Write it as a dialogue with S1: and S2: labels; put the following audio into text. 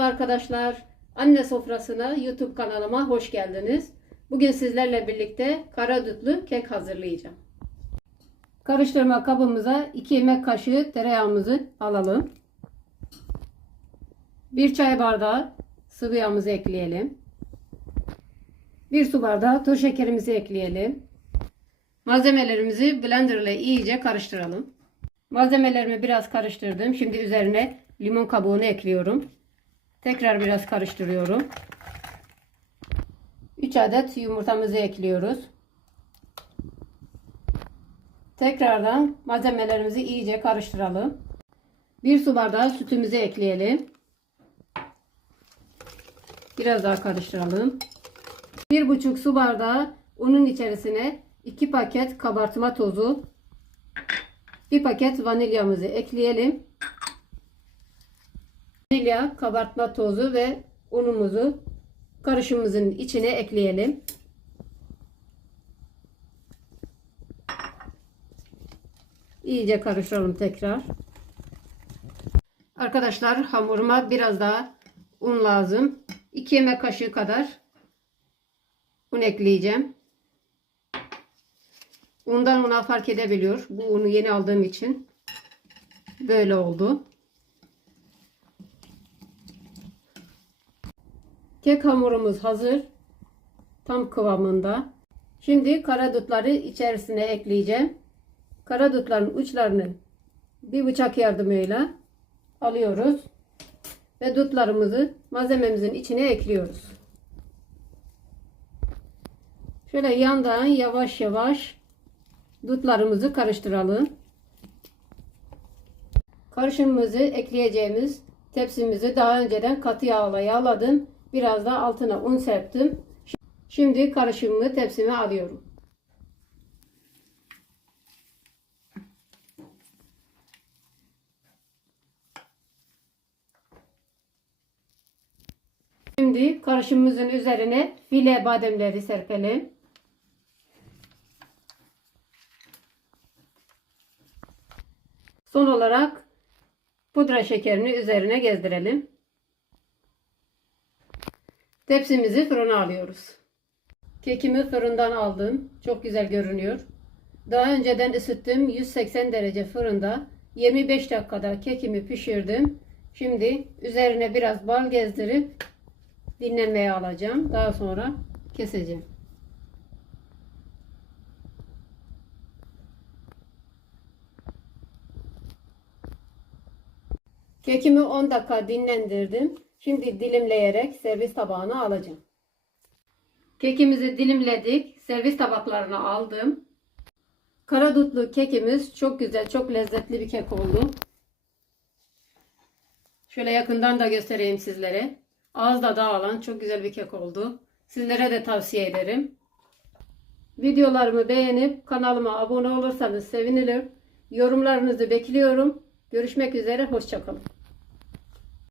S1: Merhaba arkadaşlar. Anne sofrasına YouTube kanalıma hoş geldiniz. Bugün sizlerle birlikte kara dutlu kek hazırlayacağım. Karıştırma kabımıza 2 yemek kaşığı tereyağımızı alalım. 1 çay bardağı sıvı yağımızı ekleyelim. 1 su bardağı toz şekerimizi ekleyelim. Malzemelerimizi blender ile iyice karıştıralım. Malzemelerimi biraz karıştırdım. Şimdi üzerine limon kabuğunu ekliyorum. Tekrar biraz karıştırıyorum. 3 adet yumurtamızı ekliyoruz. Tekrardan malzemelerimizi iyice karıştıralım. 1 su bardağı sütümüzü ekleyelim. Biraz daha karıştıralım. 1,5 su bardağı unun içerisine 2 paket kabartma tozu, 1 paket vanilyamızı ekleyelim. Vanilya, kabartma tozu ve unumuzu karışımımızın içine ekleyelim. İyice karıştıralım tekrar. Arkadaşlar hamuruma biraz daha un lazım. 2 yemek kaşığı kadar un ekleyeceğim. Undan una fark edebiliyor. Bu unu yeni aldığım için böyle oldu. Kek hamurumuz hazır. Tam kıvamında. Şimdi karadutları içerisine ekleyeceğim. Karadutların uçlarını bir bıçak yardımıyla alıyoruz. Ve dutlarımızı malzememizin içine ekliyoruz. Şöyle yandan yavaş yavaş dutlarımızı karıştıralım. Karışımımızı ekleyeceğimiz tepsimizi daha önceden katı yağla yağladım. Biraz da altına un serptim. Şimdi karışımımı tepsime alıyorum. Şimdi karışımımızın üzerine file bademleri serpelim. Son olarak pudra şekerini üzerine gezdirelim. Tepsimizi fırına alıyoruz. Kekimi fırından aldım. Çok güzel görünüyor. Daha önceden ısıttım 180 derece fırında 25 dakikada kekimi pişirdim. Şimdi üzerine biraz bal gezdirip dinlenmeye alacağım. Daha sonra keseceğim. Kekimi 10 dakika dinlendirdim. Şimdi dilimleyerek servis tabağına alacağım. Kekimizi dilimledik. Servis tabaklarına aldım. Karadutlu kekimiz çok güzel, çok lezzetli bir kek oldu. Şöyle yakından da göstereyim sizlere. Ağızda dağılan çok güzel bir kek oldu. Sizlere de tavsiye ederim. Videolarımı beğenip kanalıma abone olursanız sevinirim. Yorumlarınızı bekliyorum. Görüşmek üzere, hoşçakalın.